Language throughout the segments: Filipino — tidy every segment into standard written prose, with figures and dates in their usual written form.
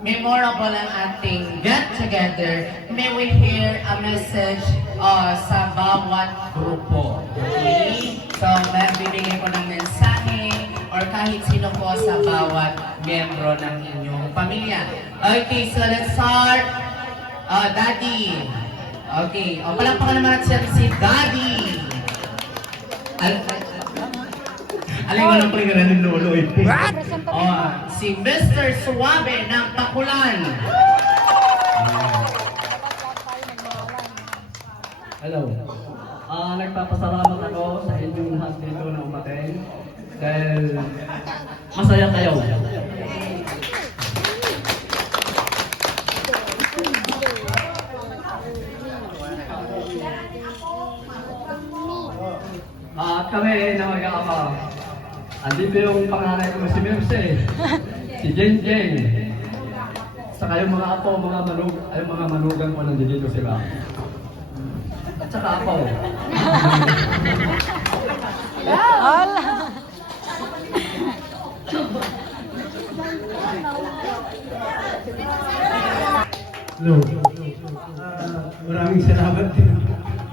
memorable ang ating get-together, may we hear a message sa bawat grupo. Okay? So, bibigyan ko ng mensahe or kahit sino po sa bawat membro ng inyong pamilya. Okay, so let's start. Daddy. Okay. Palakpakan naman natin si Daddy. Alay ko lang pala ng lolo eh. What? Si Mr. Suabe ng Pakulan. Hello. Nagpapasalamat ako sa inyong lahat dito na umaten dahil masaya kayo. Andito yung panganay ko si Merce, si Jenjen. Saka yung mga apo, mga manugang ko nandito sila. At saka ako. Hello. Maraming salamat din.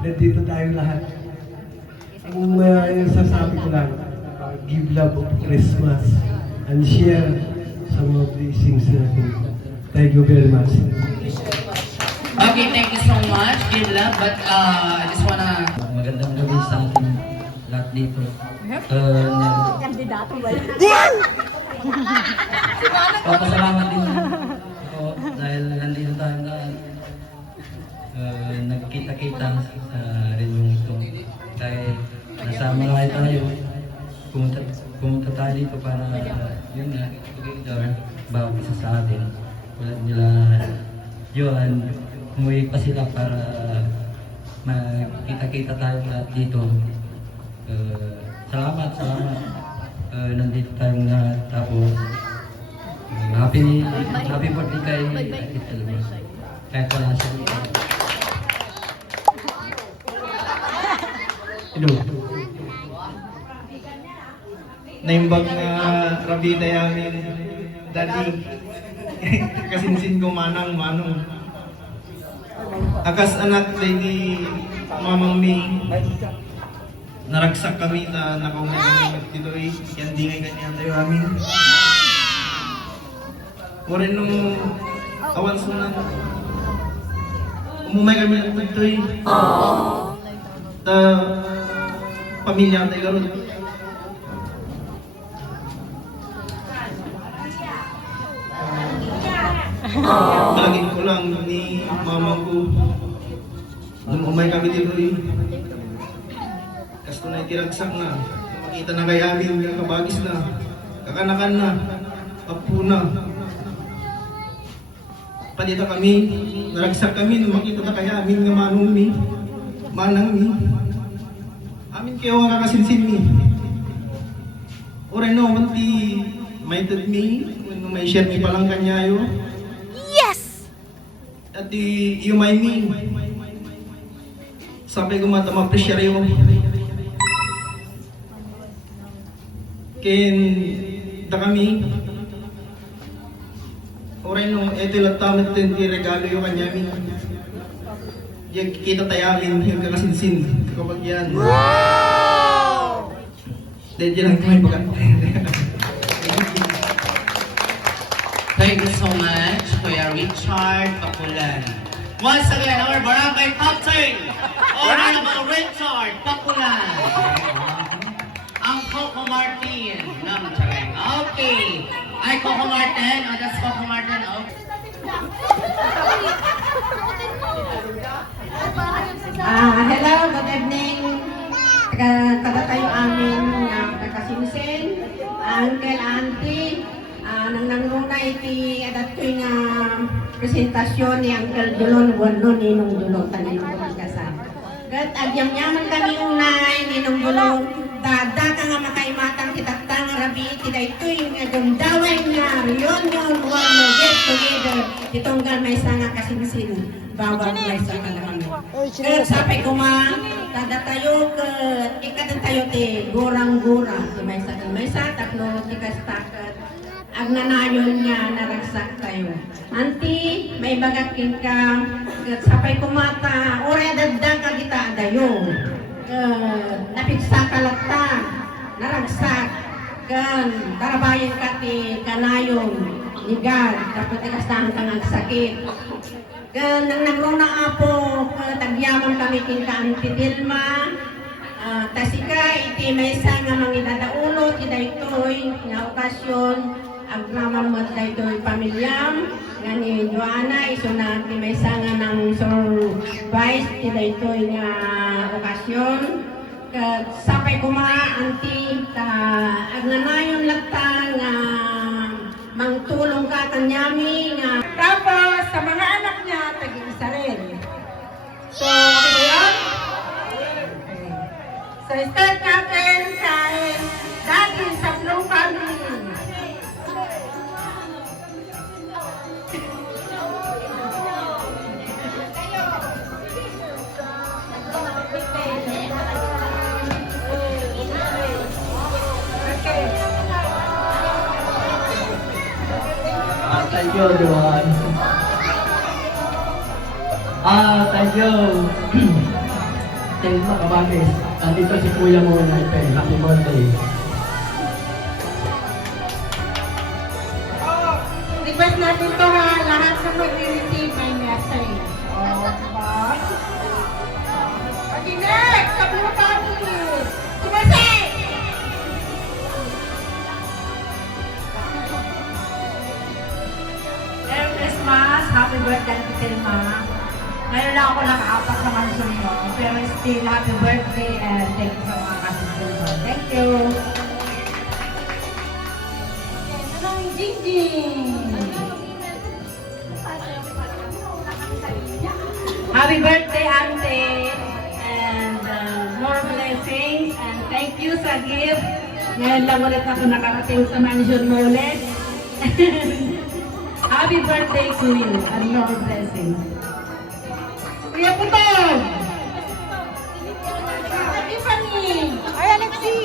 Nandito tayong lahat. Ang yung sasabi ko lang, give love of Christmas and share some of these things natin. Thank you very much. Okay, thank you so much. Give love, but I just wanna... Magandang gabi sa ating lahat dito. Kandidato ba yan? Papasalamat din ako dahil nandito tayo lahat. Nagkita-kita sa renyong ito. Dahil nasama na tayo. Pumunta tayo dito para yun nga, together, bawat isa sa atin. Wala nila yun, umuwi pa sila para magkita-kita tayo lahat dito. Salamat. Nandito tayong lahat. Tapos, happy birthday kay Ate Telma. Kahit wala siya dito. Hello. Naimbag na rabida yamin, daddy. Kasinsin ko manang. Akas anak lady mamang mi. Naragsak kami na nakaungay kami dito eh. Yan di ngay ganyan tayo amin. Warin nung awan sunan. Umumay kami dito eh. Ta pamilya tayo karon. Lagin ko lang ni mama ko. Nung umay kami dito eh. Kasto na itiragsak na. Makita na kay amin yung kabagis na. Kakanakan na. Apo na. Palita kami. Naragsak kami nung makita na kay amin nga manong mi. Manang mi. Amin kayo nga kakasinsin mi. Ore no, manti may tad mi. Nung may share mi palang kanyayo. At di umay mi. Sabi ko mata ma-pressure yung ken da kami oray no eto lang tamat din di regalo yung kanya mi. Yung kita tayamin yung kakasinsin kapag yan. Wow! Dahil yan lang may bagat. Thank you so much, Kuya Richard Pakulan. Once again, our barangay captain, Honorable Richard Pakulan. Ang Coco Martin ng Chaleng. Okay. Ay, Coco Martin. O, that's Coco Martin. Okay. Hello, good evening. Taga tayo amin taga-Sinsen, uncle, auntie. Nang nangunay iti adat ko yung presentasyon ni Uncle Dulon, wano ninong Dulon, tanin ko magkasal. Kat agyam-yaman kami unay, ninong Dulon, dada ka nga makaimatang kitatang rabi, tida ito yung gumdaway nga, reunion, wano, get together, itonggal may sanga kasinsin, bawat may sanga na kami. Kat sapay ko dada tayo, ikatan tayo ti gorang-gora, ti may sa, taklo, tikas-takat, agnanayon niya naragsak tayo. Anti, may bagakin ka, sapay kumata, ore dadang ka kita adayo. Napigsa ka latta, naragsak, kan, tarabayan ka ti kanayon, nigad, kapag ikastahan kang agsakit. Kan, nang nagruna apo, tagyaman kami kin ka Auntie Dilma, tasika, iti may isa nga mangidadaulot, ida ito'y nga okasyon, agnaman mo tayo pamilyam nga ni Joanna iso na ti may sanga ng surprise ti dayto nga okasyon ket sapay kuma anti ta agnanayon latta nga mangtulong ka kanyami nga tapos sa mga anak niya tag-isa rin. So okay ba yan? So start natin kay Daddy sa Thank you, Johan. Thank you. Thank you, Kabagis. Nandito si Kuya mo na ipin. Happy birthday. Request natin to ha, lahat sa mag-receive may message. Diba? Okay, next! Sabi mo pa Sumasay! Merry Christmas! Happy birthday to Tilma! Ngayon lang ako nakaapak sa mansion mo, pero still happy birthday and thank you sa mga kasisyon mo. Thank you! Jingjing! Happy birthday, Auntie! And more blessings and thank you sa gift. Ngayon lang ulit ako nakarating sa mansion mo ulit. Happy birthday to you and more blessings. Kuya Putong! Tiffany! Ay, Alexi!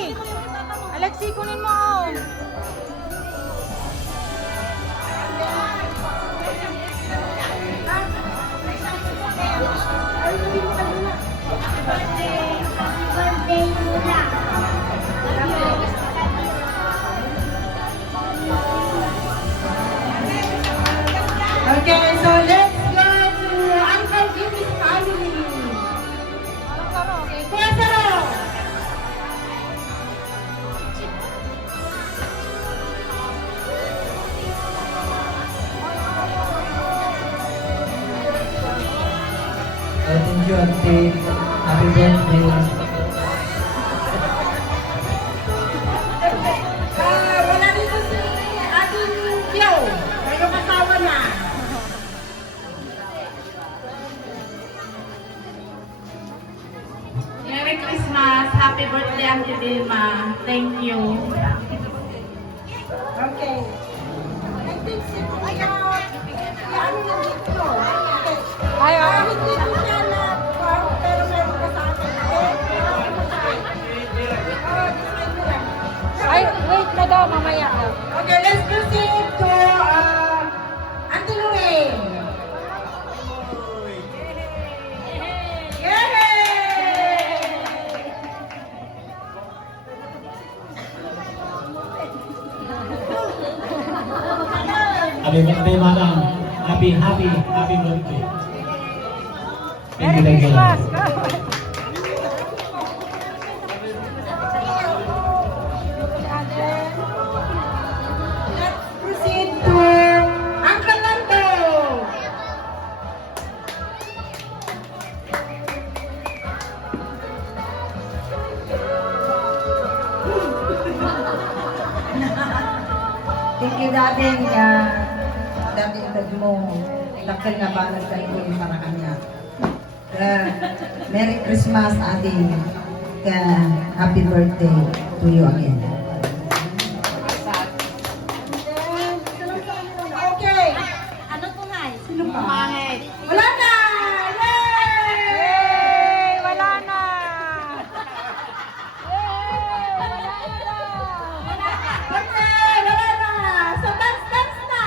Alexi, kunin mo ako. Okay, so let's go to Uncle Jimmy's family. Okay, Kuya Saro! Thank you, Auntie. Happy birthday. Wala dito si ating Pio. Kayo kasawa na. Merry Christmas. Happy birthday, Auntie Vilma. Thank you. Okay. Ano na dito? Ay, Hindi ko siya na pero meron ka sa akin. ay, wait mo daw, mamaya. Okay, let's proceed to Auntie Lorraine. Yay! Happy birthday, madam. Happy birthday. Merry Christmas! Let's proceed to Uncle Lando. Thank you dati edad mo, dakil nga balag ka ko yung para kanya. Merry Christmas ating happy birthday to you again. Okay. Ano po nga? Sino pa? Wala na! Yay! Yay! Wala na! Yay! Wala na! Okay, wala na! So, dance na!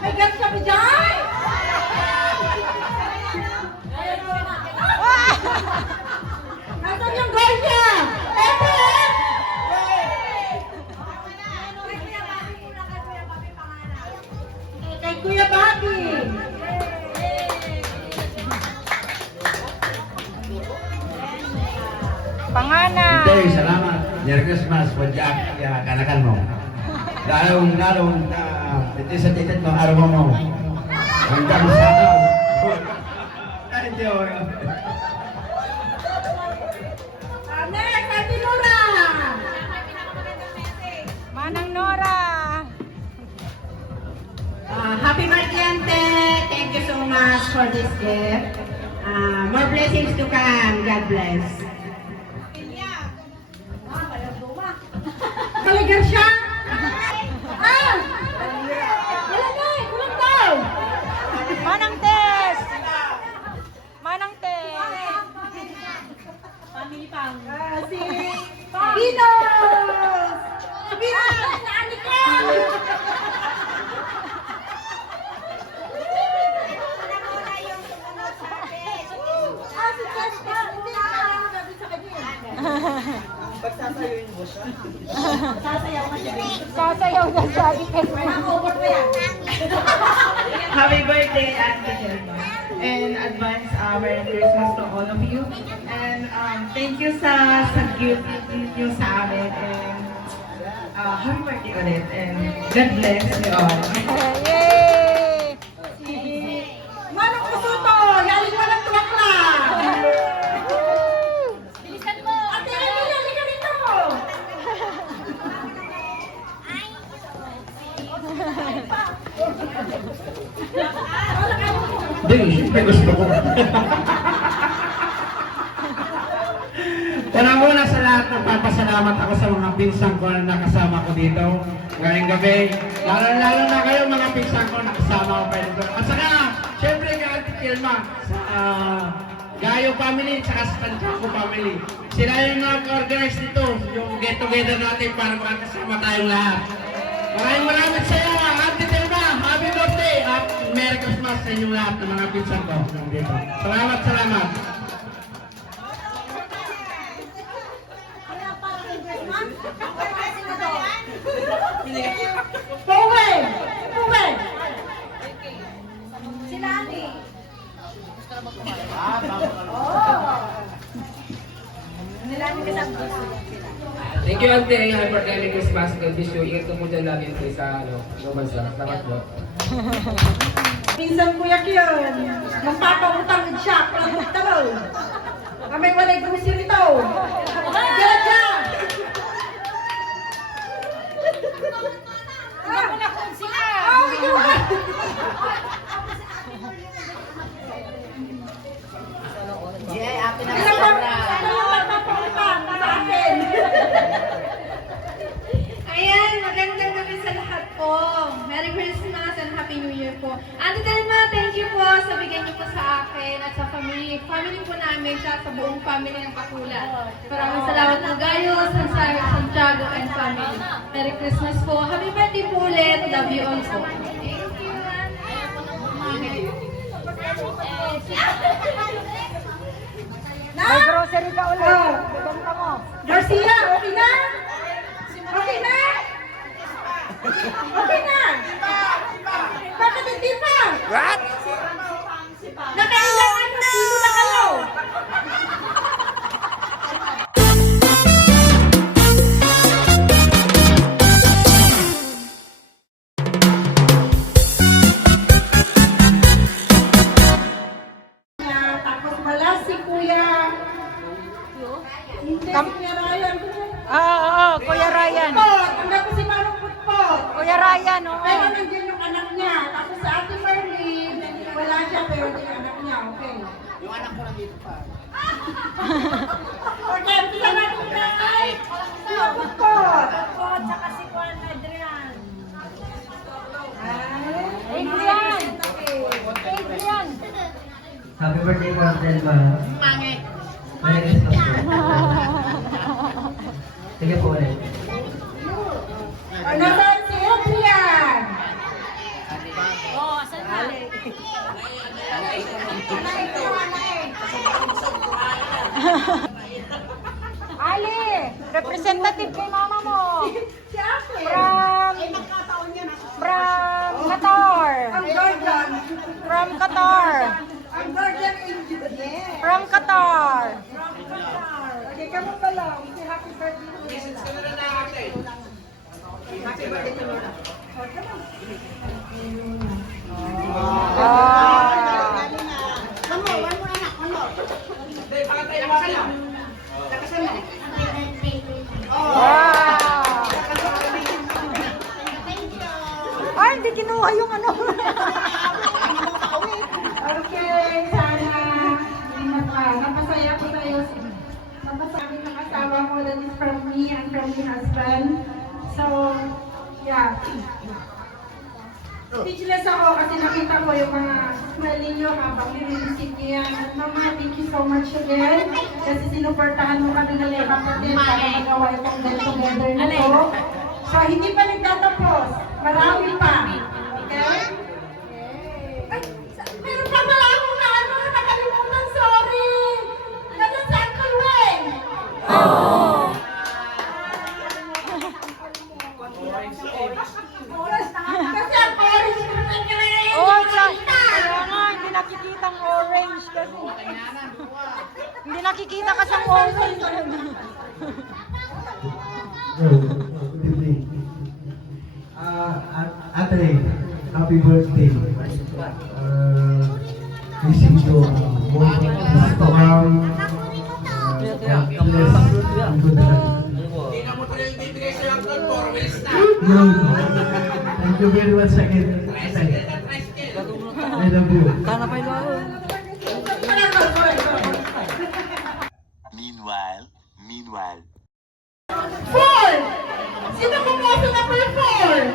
May gas ka ba dyan? Nasaan yung girl niya? Pepe! Kay Kuya Bobby! Pangalan! Okay, salamat. Merry Christmas po Jack, kanakan mo. Lalong sa titit mo, araw mo. Hanggang sa araw. Thank you. Next, Ate Nora! Manang Nora! Happy birthday, Ante! Thank you so much for this gift. More blessings to come. God bless. Kaligar siya? Ah! Wala na eh! Kulang daw! Manang Tess! Manang Tess! Si Dino! Sasayaw na siya. Happy birthday, Ate Jelma. And advance Merry Christmas to all of you. And thank you sa gift niyo sa amin. And happy birthday ulit. And God bless you all. Yay! Manong Kusuto, yaling mo ng tuwakla. Bilisan mo! Ate, yaling ka rito. Hindi, siyempre gusto ko. Unang-una sa lahat, nagpapasalamat ako sa mga pinsan ko na nakasama ko dito ngayong gabi. Lalo-lalo na kayo mga pinsan ko, nakasama ko pa dito. At saka, siyempre kay Ate Kilma, sa Gayo family, saka sa Santiago family. Sila yung nag-organize dito, yung get-together natin para makakasama tayong lahat. Maraming sa iyo, Ate Kilma, happy birthday at Merry Christmas sa inyong lahat ng mga pinsan ko dito. Salamat. Powe! Powe! Thank you, Ante. Happy birthday, Merry Christmas. God bless you. Ingat ka mo dyan lagi Ante, sa ibang bansa. Salamat po. Pinsan Kuya Kiyon, magpapautang siya, produkta mo. Kami walay gumisir ito. Jaja! Hindi mo na kung sila. Yay, happy na Ano sobra. magpapautang sa akin? Ayan, magandang gabi sa lahat po. Merry Christmas and Happy New Year po. Ate Telma, thank you po sa bigay niyo po sa akin at sa family po namin siya, sa buong family ng Kakulan. Maraming salamat po Gayo, Santiago and family. Merry Christmas po. Happy birthday po ulit. Love you all po. Thank you. May grocery ka ulit. Ganda mo. Garcia, okay na? Okay na? Okay na? Bakit hindi pa? What? Nakailangan na dito na kayo. Tapos wala si Kuya. Hindi si Kuya Ryan. Oo, Kuya Ryan. Putpot. Ang ko si Manong Putpot. Kuya Ryan, oo. Pero nandiyan yung anak niya. Tapos sa Ate Marlene, wala siya pero yung anak niya. Okay. Yung anak ko nandito pa. Okay, pila natin na ay Kuya Putpot. Saka si Juan Adrian. Adrian! Adrian! Happy birthday po, Delma. Mangit. Merry Christmas po. Sige po ulit. Nasaan si Adrian? Oo, saan na? Ali! Representative kay mama mo. Si Ate. From Qatar. Ang guardian. From Qatar. Ang guardian angel. From Qatar. Okay, kamo pa lang. Si happy birthday to Ella. Happy birthday to Ella. Oh, come on. Ah. One more, anak. One more. Lakasan mo. Wow! Ay, hindi kinuha yung ano. Okay, sana napasaya ko tayo. Napasaya ng asawa mo that is from me and from my husband. So, yeah. Speechless ako kasi nakita ko yung mga smile ninyo habang nililisip niyo yan. Mama, thank you so much again. Kasi sinuportahan mo kami ng mga kapatid para magawa itong get together nito. So, hindi pa nagtatapos. Marami pa. Okay? Ay, meron pa pala akong nakalimutan, sorry. Nandun sa Uncle Wayne. nakikita ka sa mall. Good evening. Ate, happy birthday. Wishing you more strong, bless, and good health. Thank you very much again. I love you. Meanwhile. 4! Sino pumoto na per 4?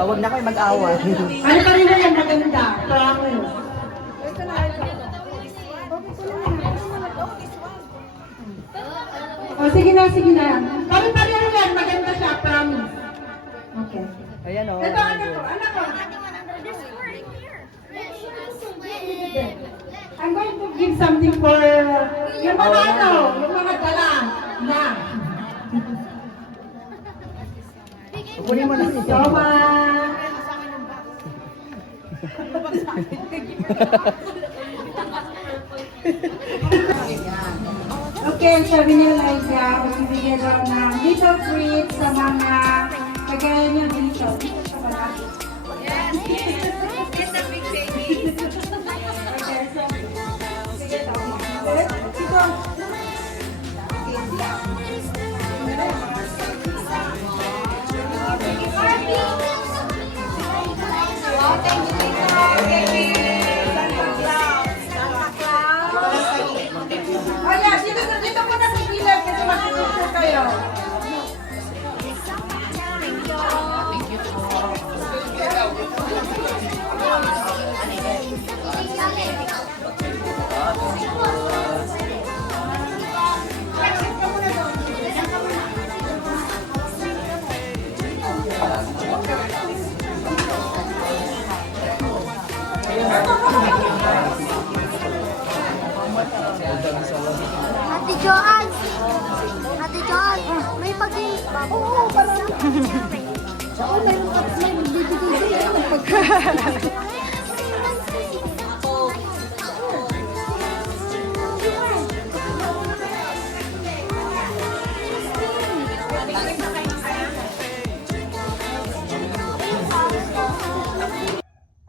Huwag na kayo mag-awa. Ano pa rin yan maganda? Promise. Sige na, sige na. Kami pa rin yan, maganda siya, promise. Okay. Ayan o. Ito, anak ko. I'm going to give something for yung mga yung mga dala na. Kunin mo na si Toma. Okay, sabi ni Elijah, magbibigyan daw ng little treat sa mga kagaya niya dito. Sa palagi. Dito po na sa gilid kasi mag-picture kayo. Ate Joan! Ate Joan! May pag-iis ba? Oo, parang... Oo, may magbibigay sila ng pagkain.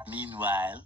Meanwhile.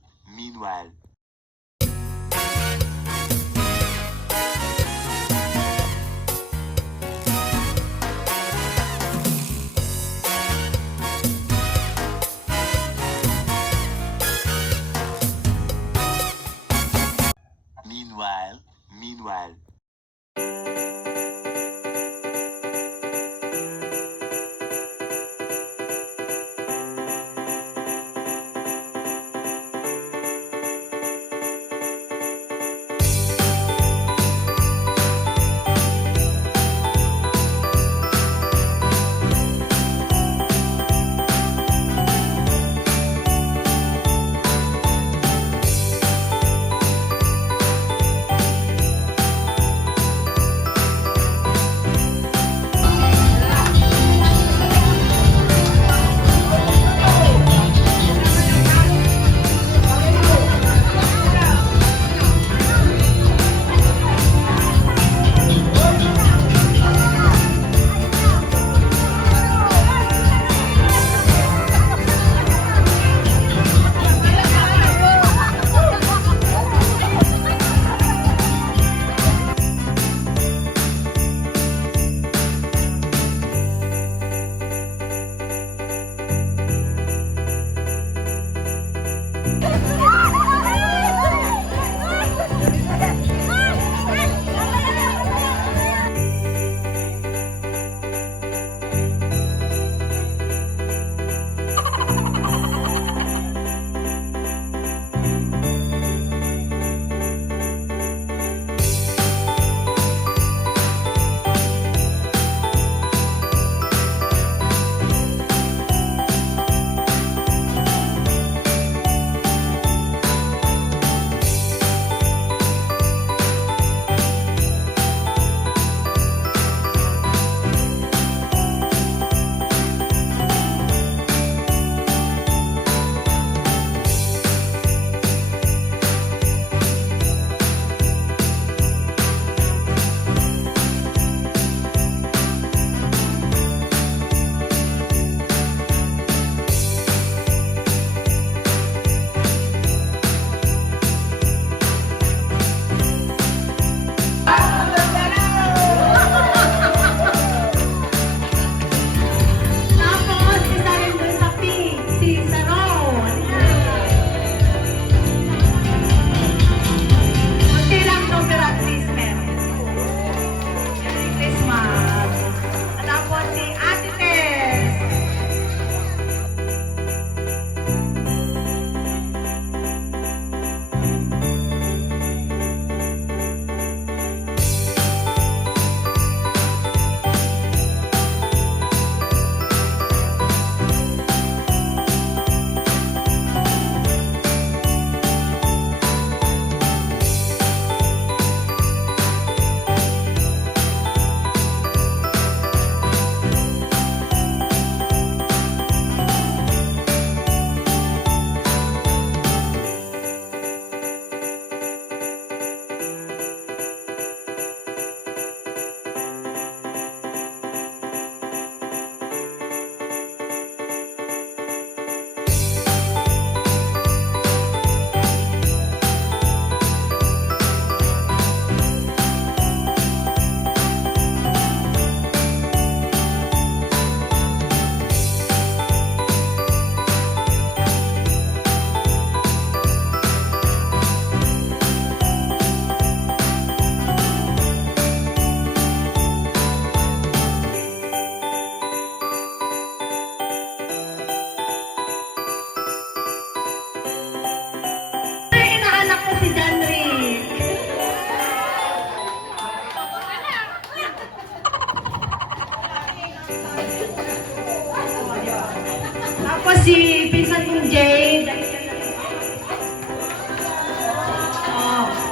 si pinsan kong Jade.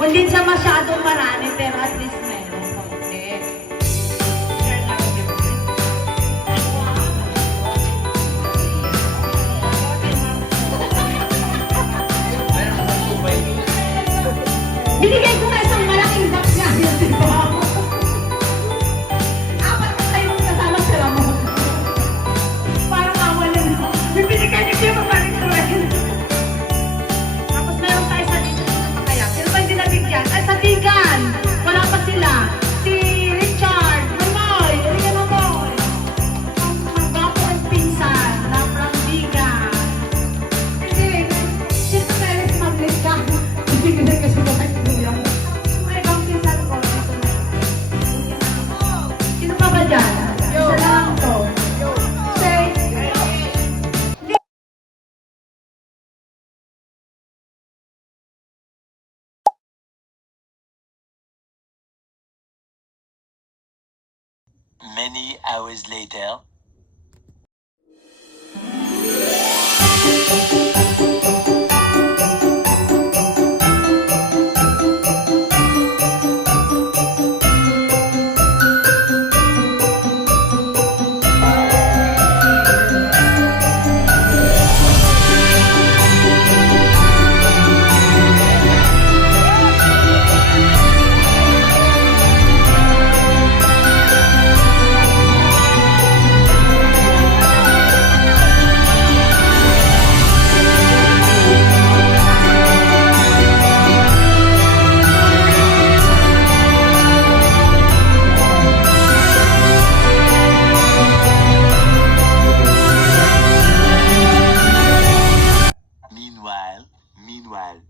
Hindi siya masyadong marami, pero at least meron konti. Share natin. Binigay ko na isang malaking box nga yun, di ba? Apat na tayong kasama sa lamon. Parang awala na. Bibinigay niyo siya mapalit ko rin. Tapos meron tayo sa dito sa kaya. Sino ba hindi nabigyan? Ay, sa Tigan! Wala pa sila. Si Richard, Mamoy, Erika Mamoy. Ang bapo at pinsan, Labrang Tigan. Hindi, sino meron si Magnet ka? Bibigyan kasi mo kay Kuya mo. May ibang pinsan ko. Sino pa ba dyan? Isa lang to. Say, Many hours later. Meanwhile.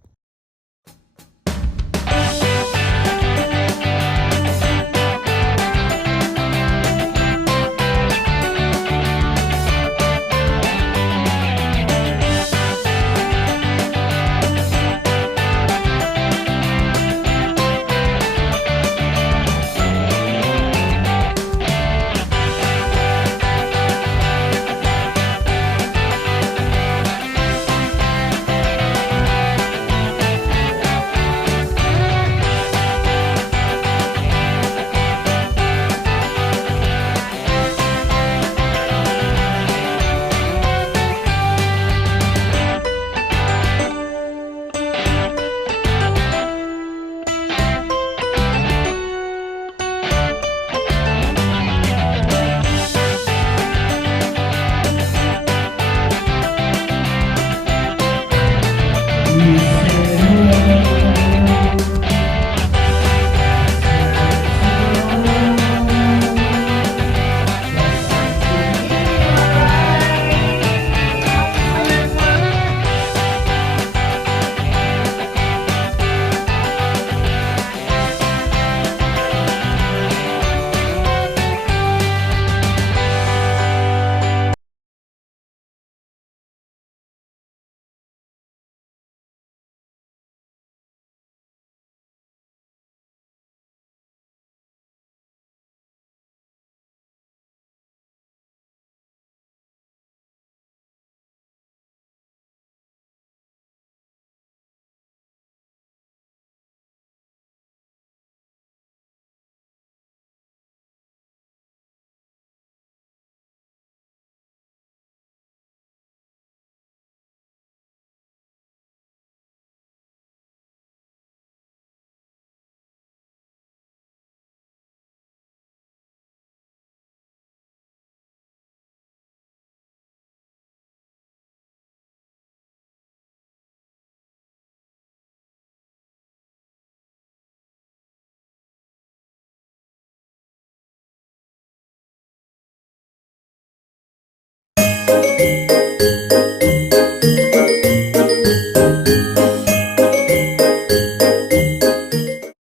Thank you.